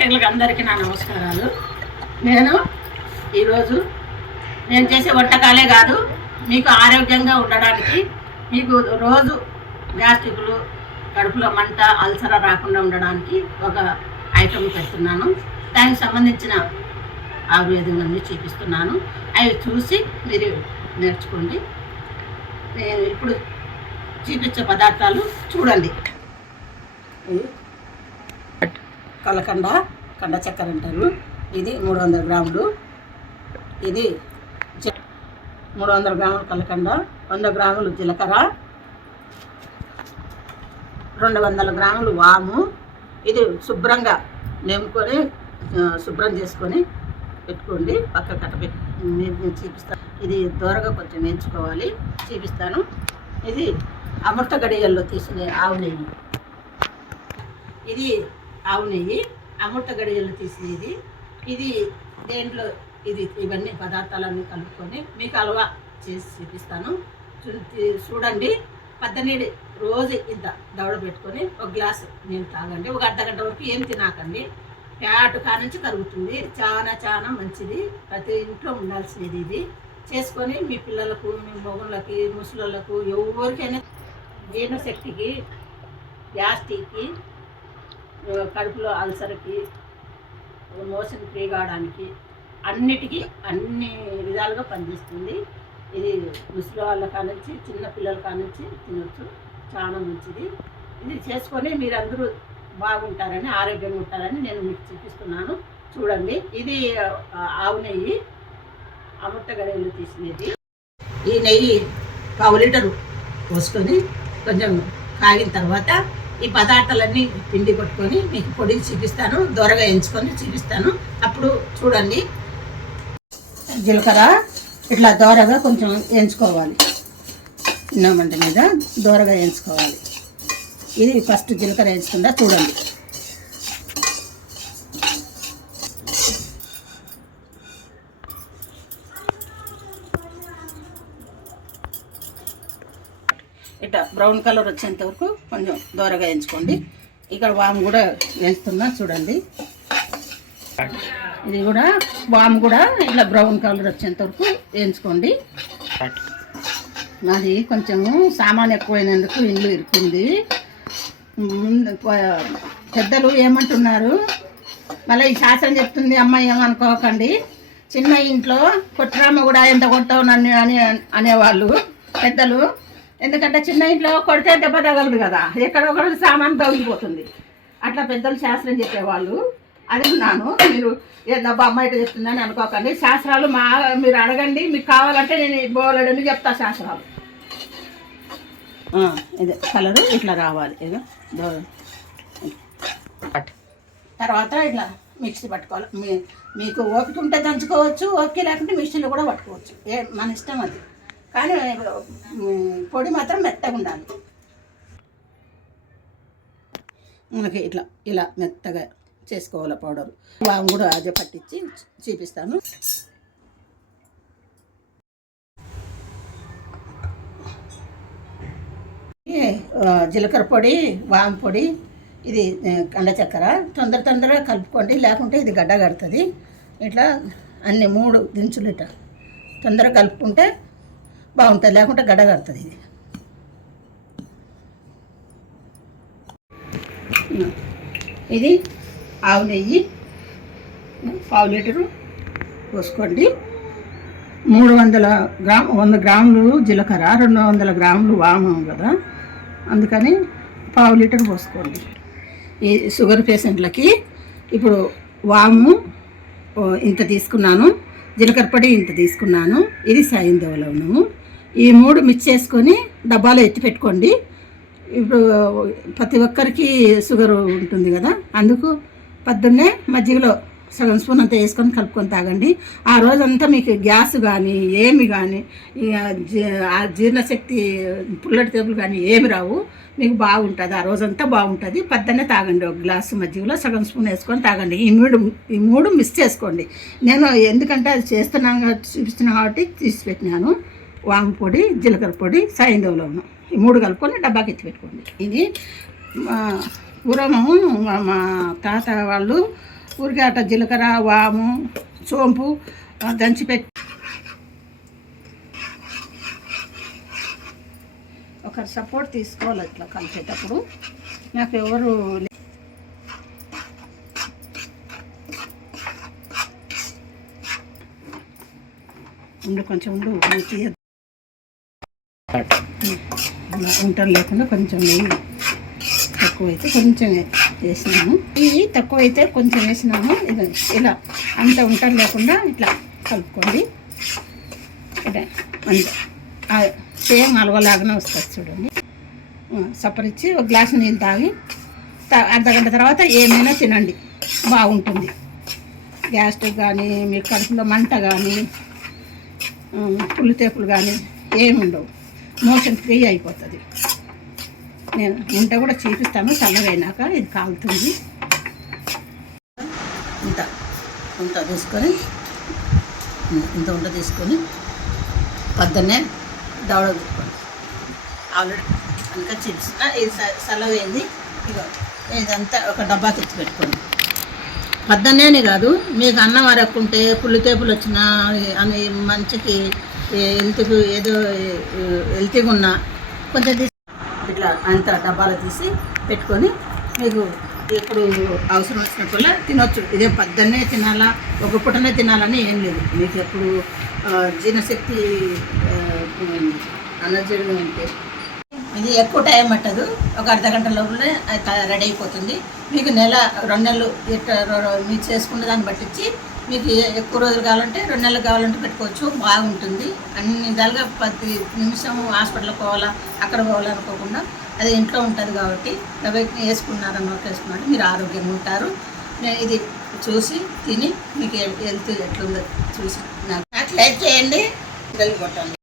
ప్రేక్షకులకు అందరికీ నా నమస్కారాలు. నేను ఈరోజు నేను చేసే వంటకాలే కాదు, మీకు ఆరోగ్యంగా ఉండడానికి, మీకు రోజు గ్యాస్ట్రిక్లు, కడుపులో మంట, అల్సర రాకుండా ఉండడానికి ఒక ఐటమ్ పెడుతున్నాను. దానికి సంబంధించిన ఆయుర్వేదాలన్నీ చూపిస్తున్నాను. అవి చూసి మీరు నేర్చుకోండి. నేను ఇప్పుడు చూపించే పదార్థాలు చూడండి. కలకండ, కండ చక్కెర అంటారు. ఇది 300 గ్రాములు. ఇది 300 గ్రాములు కలకండ, 100 గ్రాములు జీలకర్ర, 200 గ్రాములు వాము. ఇది శుభ్రంగా నేముకొని శుభ్రం చేసుకొని పెట్టుకోండి. పక్క కట్టబెట్టి నేను చూపిస్తాను. ఇది దూరగా కొంచెం వేయించుకోవాలి, చూపిస్తాను. ఇది అమృత గడియల్లో తీసిన ఆవు నెయ్యి. ఇది ఆవు నెయ్యి అమృత గడియల్లో తీసినది. ఇది దేంట్లో ఇవన్నీ పదార్థాలన్నీ కలుపుకొని మీకు హల్వా చేసి చూపిస్తాను. చూడండి. పద్దనీడి రోజు ఇంత దవడ పెట్టుకొని ఒక గ్లాసు నీళ్ళు తాగండి. ఒక అర్ధగంట వరకు ఏం తినాకండి. ఫ్యాట్ కానుంచి కరుగుతుంది. చాలా చాలా మంచిది. ప్రతి ఇంట్లో ఉండాల్సినది. ఇది చేసుకొని మీ పిల్లలకు, మీ మొగుళ్ళకి, ముసలిళ్ళకు, ఎవరికైనా జీర్ణశక్తికి, గ్యాస్ట్రిక్కి, కడుపులో అల్సర్కి, మోషన్ ఫ్రీ కావడానికి, అన్నిటికీ అన్ని విధాలుగా పనిచేస్తుంది. ఇది ముసలి వాళ్ళ కానుంచి, చిన్న పిల్లల కానుంచి తినొచ్చు. చాలా మంచిది. ఇది చేసుకొని మీరందరూ బాగుంటారని, ఆరోగ్యంగా ఉంటారని నేను మీకు చూపిస్తున్నాను. చూడండి. ఇది ఆవు నెయ్యి అమృత గడియలు తీసినది. ఈ నెయ్యి 1/2 లీటరు పోసుకొని కొంచెం కాగిన తర్వాత ఈ పదార్థాలన్నీ పిండి కొట్టుకొని మీకు పొడి చూపిస్తాను. దూరగా ఎంచుకొని చూపిస్తాను. అప్పుడు చూడండి. జీలకర్ర ఇట్లా దూరగా కొంచెం ఎంచుకోవాలి. చిన్న మంట మీద దూరగా ఎంచుకోవాలి. ఇది ఫస్ట్ జీలకర్ర ఎంచుకుందా చూడండి. ఇట్లా బ్రౌన్ కలర్ వచ్చేంత వరకు కొంచెం దూరగా ఎంచుకోండి. ఇక్కడ వాము కూడా వేస్తున్నా చూడండి. ఇది కూడా వాము కూడా ఇట్లా బ్రౌన్ కలర్ వచ్చేంత వరకు వేయించుకోండి. నాది కొంచెము సామాన్ ఎక్కువైనందుకు ఇల్లు ఇరుకుంది. పెద్దలు ఏమంటున్నారు, మళ్ళీ ఈ శాస్త్రం చెప్తుంది అమ్మాయి ఏమనుకోకండి. చిన్న ఇంట్లో కొట్టరామ కూడా ఎంత కొట్టావు నన్ను అని అనేవాళ్ళు పెద్దలు. ఎందుకంటే చిన్న ఇంట్లో కొడితే దెబ్బ తగలదు కదా, ఎక్కడొక్కడ సామాన్ తగిలిపోతుంది. అట్లా పెద్దలు శాస్త్రం చెప్పేవాళ్ళు. అది నాను మీరు ఏదబ్బా అమ్మాయి చెప్తుందని అనుకోకండి. శాస్త్రాలు మీరు అడగండి, మీకు కావాలంటే నేను బోలెడని చెప్తా శాస్త్రాలు. ఇది కలరు ఇట్లా రావాలి. ఏదో తర్వాత ఇట్లా మిక్సీ పట్టుకోవాలి. మీకు ఓపిక ఉంటే దంచుకోవచ్చు, ఓపిక లేకుంటే మిక్సీలో కూడా పట్టుకోవచ్చు. మన ఇష్టం అది. కానీ పొడి మాత్రం మెత్తగా ఉండాలి. మనకి ఇట్లా ఇలా మెత్తగా చేసుకోవాలి పౌడర్. వాము కూడా అదే పట్టించి చూపిస్తాను. జీలకర్ర పొడి, వాము పొడి, ఇది కండ చక్కెర తొందరగా కలుపుకోండి, లేకుంటే ఇది గడ్డ కడుతుంది. ఇట్లా అన్ని 3 దినుసులు ఇట్లా తొందరగా కలుపుకుంటే బాగుంటుంది, లేకుంటే గడ్డ కడుతుంది. ఇది ఆవు నెయ్యి 1/2 లీటరు పోసుకోండి. 100 గ్రాములు జీలకర్ర, 200 గ్రాములు వాము కదా, అందుకని 1/2 లీటర్ పోసుకోండి. ఈ షుగర్ పేషెంట్లకి ఇప్పుడు వాము ఇంత తీసుకున్నాను, జీలకర్ర పొడి ఇంత తీసుకున్నాను, ఇది సాయంధవలము. ఈ 3 మిక్స్ చేసుకొని డబ్బాలో ఎత్తి పెట్టుకోండి. ఇప్పుడు ప్రతి ఒక్కరికి షుగర్ ఉంటుంది కదా, అందుకు పొద్దున్నే మజ్జిగలో సగం స్పూన్ అంతా వేసుకొని కలుపుకొని తాగండి. ఆ రోజంతా మీకు గ్యాస్ కానీ ఏమి కానీ జీర్ణశక్తి పుల్లటి తెగులు కానీ ఏమి రావు. మీకు బాగుంటుంది. ఆ రోజంతా బాగుంటుంది. పొద్దున్నే తాగండి. ఒక గ్లాసు మజ్జిగలో సగం స్పూన్ వేసుకొని తాగండి. ఈ మూడు మిక్స్ చేసుకోండి. నేను ఎందుకంటే అది చూపిస్తున్నాను కాబట్టి తీసి పెట్టినాను. వాము పొడి, జీలకర్ర పొడి, సాయంధవలము ఈ 3 కలుపుకొని డబ్బాకి ఎత్తి పెట్టుకోండి. ఇది పూర్వము మా తాత వాళ్ళు ఊరికే అట్ట జీలకర్ర వాము సోంపు దంచిపెట్టి ఒకరి సపోర్ట్ తీసుకోవాలి ఇట్లా కలిపేటప్పుడు. నాకు ఎవరు కొంచెం వంటలు లేకుండా కొంచెం నెయ్యి తక్కువైతే కొంచెం వేసినాము. నెయ్యి తక్కువైతే కొంచెం వేసినాము. ఇది ఇలా అంత వంటలు లేకుండా ఇట్లా కలుపుకోండి. అంటే సేమ్ హల్వాలాగానే వస్తుంది చూడండి. సపరిచ్చి ఒక గ్లాసు నీళ్ళు తాగి అర్ధగంట తర్వాత ఏమైనా తినండి, బాగుంటుంది. గ్యాస్ట్రిక్ కానీ మీ కడుపులో మంట కానీ పుల్లితేపులు కానీ ఏమి ఉండవు, మోషన్ ఫ్రీ అయిపోతుంది. నేను ఉంట కూడా చూపిస్తాను చల్లగైనాక. ఇది కాలుతుంది. ఉంట తీసుకొని ఇంత ఉంట తీసుకొని పొద్దున్నే దవడ పెట్టుకోండి. ఆల్రెడీ ఇంకా చిప్స్ ఇది చల్లగైంది. ఇక ఇదంతా ఒక డబ్బాకి ఎత్తి పెట్టుకోండి. పొద్దున్నే కాదు, మీకు అన్నం అరక్కుంటే పుల్లితేపులు వచ్చినా అని మంచికి హెల్త్కి ఏదో హెల్తీగా ఉన్నా కొంచెం తీసి ఇట్లా అంత డబ్బాలో తీసి పెట్టుకొని మీకు ఎప్పుడు అవసరం వచ్చినప్పుడల్లా తినొచ్చు. ఇదే పొద్దున్నే తినాలా ఒక పూటనే తినాలని ఏం లేదు. మీకు ఎప్పుడు జీర్ణశక్తి ఎనర్జీగా ఉంటే ఇది ఎక్కువ టైం పట్టదు. ఒక అర్ధగంట లోపలే రెడీ అయిపోతుంది. మీకు 2 నెలలు మీరు చేసుకున్న దాన్ని బట్టించి మీకు ఎక్కువ రోజులు కావాలంటే 2 నెలలు కావాలంటే పెట్టుకోవచ్చు, బాగుంటుంది. అన్ని విధాలుగా ప్రతి నిమిషం హాస్పిటల్కి పోవాలా అక్కడ పోవాలనుకోకుండా అది ఇంట్లో ఉంటుంది కాబట్టి బయట వేసుకున్నారంటే మీరు ఆరోగ్యంగా ఉంటారు. ఇది చూసి తిని మీకు హెల్త్ ఎట్లుందో చూసి నాకు లైక్ చేయండి, కొట్టండి.